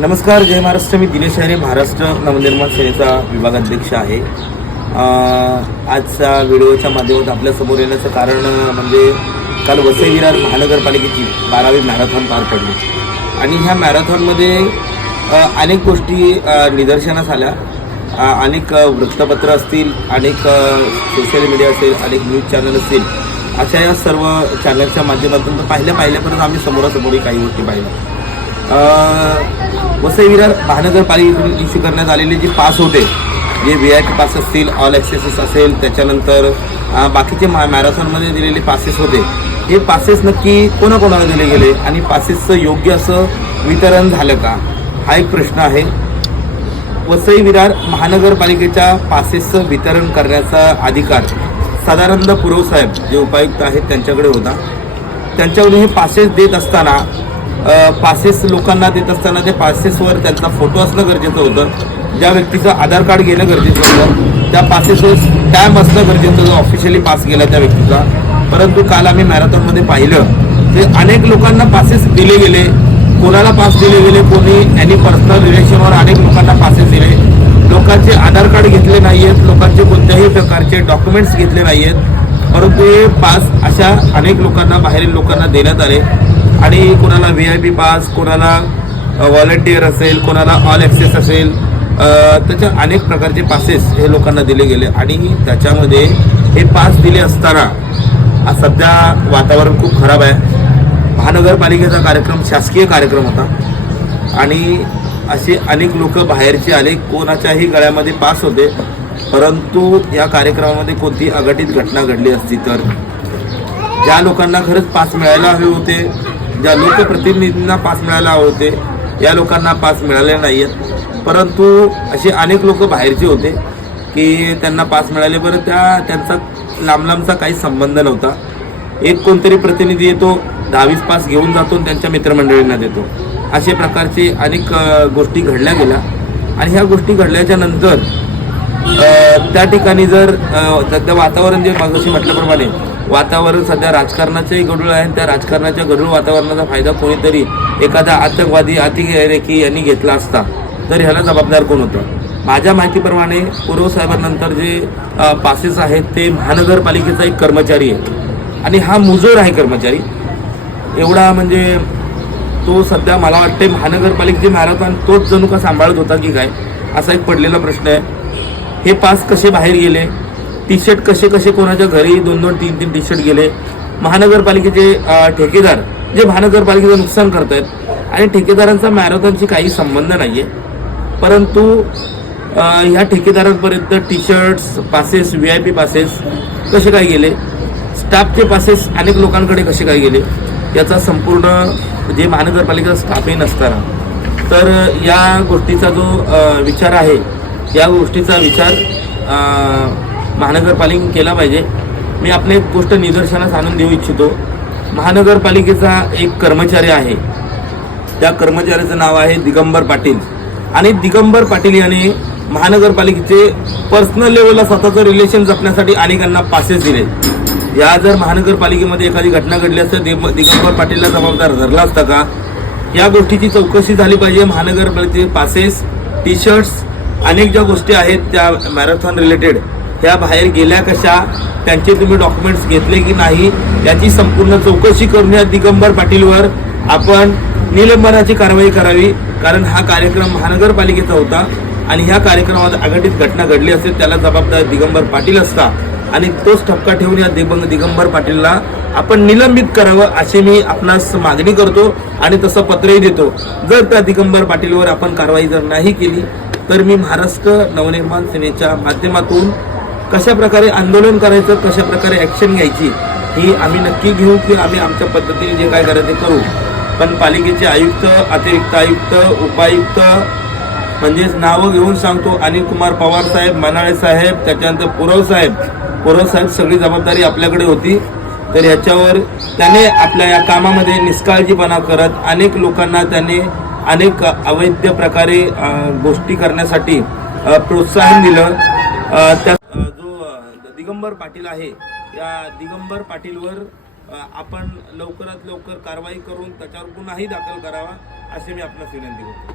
नमस्कार जय महाराष्ट्र. मी दिनेश हरे महाराष्ट्र नवनिर्माण सेनेचा विभागाध्यक्ष आहे. आजच्या व्हिडिओच्या माध्यमातून आपल्यासमोर येण्याचं कारण म्हणजे काल वसई विरार महानगरपालिकेची बारावी मॅरेथॉन पार पडली. आणि ह्या मॅरेथॉनमध्ये अनेक गोष्टी निदर्शनास आल्या. अनेक वृत्तपत्र असतील अनेक सोशल मीडिया असेल अनेक न्यूज चॅनल असतील अशा या सर्व चॅनलच्या माध्यमातून तर पाहिल्या पाहिल्यापर्यंत आम्ही समोरासमोरी काही गोष्टी पाहिल्या. वसई विरार महानगरपालिकेकडून इश्यू करण्यात आलेले जे पास होते जे व्ही आय पी पास असतील ऑल ॲक्सेसेस असेल त्याच्यानंतर बाकीचे मा मॅरेथॉनमध्ये दिलेले पासेस होते. हे पासेस नक्की कोणाकोणाला दिले गेले? आणि पासेसचं योग्य असं वितरण झालं का? हा एक प्रश्न आहे. वसई विरार महानगरपालिकेच्या पासेसचं वितरण करण्याचा अधिकार सदानंद पुरव साहेब जे उपायुक्त आहेत त्यांच्याकडे होता. त्यांच्याकडून हे पासेस देत असताना पासेस लोकांना देत असताना त्या पासेसवर त्यांचा फोटो असणं गरजेचं होतं ज्या व्यक्तीचं आधार कार्ड घेणं गरजेचं होतं त्या पासेसवर स्टॅम्प असणं गरजेचं होतं ऑफिशियली पास गेला त्या व्यक्तीचा. परंतु काल आम्ही मॅरेथॉनमध्ये पाहिलं ते अनेक लोकांना पासेस दिले गेले कोणाला पास दिले गेले कोणी यांनी पर्सनल रिलेशनवर अनेक लोकांना पासेस दिले. लोकांचे आधार कार्ड घेतले नाही आहेत लोकांचे कोणत्याही प्रकारचे डॉक्युमेंट्स घेतले नाही आहेत परंतु हे पास अशा अनेक लोकांना बाहेरील लोकांना देण्यात आले. आणि कोणाला व्ही आय पी पास कोणाला व्हॉलेंटियर असेल कोणाला ऑल ॲक्सेस असेल त्याच्या अनेक प्रकारचे पासेस हे लोकांना दिले गेले. आणि त्याच्यामध्ये हे पास दिले असताना सध्या वातावरण खूप खराब आहे. महानगरपालिकेचा कार्यक्रम शासकीय कार्यक्रम होता. आणि असे अनेक लोक बाहेरचे आले. कोणाच्याही गळ्यामध्ये पास होते. परंतु या कार्यक्रमामध्ये कोणती अघटित घटना घडली असती तर? ज्या लोकांना खरंच पास मिळायला हवे होते ज्या लोकप्रतिनिधींना पास मिळायला हवे होते या लोकांना पास मिळाले नाही आहेत परंतु असे अनेक लोक बाहेरचे होते की त्यांना पास मिळाले. बरं त्या त्यांचा लांब लांबचा काही संबंध नव्हता. एक कोणतरी प्रतिनिधी येतो दहावीस पास घेऊन जातो आणि त्यांच्या मित्रमंडळींना देतो. असे प्रकारचे अनेक गोष्टी घडल्या गेल्या. आणि ह्या गोष्टी घडल्याच्या नंतर त्या ठिकाणी जर सध्या वातावरण जे मागाशी म्हटल्याप्रमाणे वातावरण सध्या राजकारणाचंही गडूळ आहे आणि त्या राजकारणाच्या गडूळ वातावरणाचा फायदा कोणीतरी एखादा आतंकवादी अतिरेकी यांनी घेतला असता तर ह्याला जबाबदार कोण होतं? माझ्या माहितीप्रमाणे पूर्व साहेबांनंतर जे पासेस आहेत ते महानगरपालिकेचा एक कर्मचारी आहे. आणि हा मुजोर आहे कर्मचारी. एवढा म्हणजे तो सध्या मला वाटते महानगरपालिकेचे मॅरेथॉन तोच जणू का सांभाळत होता की काय असा एक पडलेला प्रश्न आहे. हे पास कसे बाहेर गेले? टी शर्ट कसे कसे कोणाच्या घरी दोन दोन तीन तीन टी शर्ट गेले? महानगरपालिकेचे ठेकेदार जे महानगरपालिकेचं नुकसान करतायत आणि ठेकेदारांचा मॅरेथॉनशी काही संबंध नाही आहे परंतु ह्या ठेकेदारांपर्यंत T shirts passes V I P passes कसे काय गेले? स्टाफचे पासेस अनेक लोकांकडे कसे काय गेले? याचा संपूर्ण जे महानगरपालिकेचा स्टाफही नसताना. तर या गोष्टीचा जो विचार आहे या गोष्टीचा विचार महानगरपालिकेने केला पाहिजे. मी आपले एक गोष्ट निदर्शनास आणून देऊ इच्छितो. महानगरपालिकेचा एक कर्मचारी आहे. त्या कर्मचाऱ्याचं नाव आहे दिगंबर पाटील. आणि दिगंबर पाटील यांनी महानगरपालिकेचे पर्सनल लेवलला स्वतःचं रिलेशन जपण्यासाठी अनेकांना पासेस दिले. या जर महानगरपालिकेमध्ये एखादी घटना घडली असता दिग- दिगंबर पाटीलला जबाबदार धरला असता का? या गोष्टीची चौकशी झाली पाहिजे. महानगरपालिकेचे पासेस टी शर्ट्स अनेक ज्या गोष्टी आहेत त्या मॅरेथॉन रिलेटेड ह्या बाहेर गेल्या कशा त्यांचे तुम्ही डॉक्युमेंट्स घेतले की नाही याची संपूर्ण चौकशी करून या दिगंबर पाटीलवर आपण निलंबनाची कारवाई करावी कारण हा कार्यक्रम महानगरपालिकेचा होता आणि ह्या कार्यक्रमात अघटित घटना घडली असेल त्याला जबाबदार दिगंबर पाटील असता आणि तोच ठपका ठेवून या दिगंब दिगंबर पाटीलला आपण निलंबित करावं अशी मी आपणास मागणी करतो आणि तसं पत्रही देतो. जर त्या दिगंबर पाटीलवर आपण कारवाई जर नाही केली तर मी महाराष्ट्र नवनिर्माण सेनेच्या माध्यमातून कशा प्रकारे आंदोलन करायचं कशा प्रकारे ॲक्शन घ्यायची ही आम्ही नक्की घेऊ की आम्ही आमच्या पद्धतीने जे काय करायचं ते करू. पण पालिकेचे आयुक्त अतिरिक्त आयुक्त उपायुक्त म्हणजेच नावं घेऊन सांगतो. अनिल कुमार पवार साहेब मनाळे साहेब त्याच्यानंतर पुरव साहेब. पुरव साहेब सगळी जबाबदारी आपल्याकडे होती. तर ह्याच्यावर त्याने आपल्या या कामामध्ये निष्काळजीपणा करत अनेक लोकांना त्याने अनेक अवैध प्रकारे गोष्टी करण्यासाठी प्रोत्साहन दिलं. त्या जो दिगंबर पाटील आहे या दिगंबर पाटीलवर आपण लवकरात लवकर कारवाई करून त्याच्यावर गुन्हाही दाखल करावा असे मी आपणास विनंती करतो.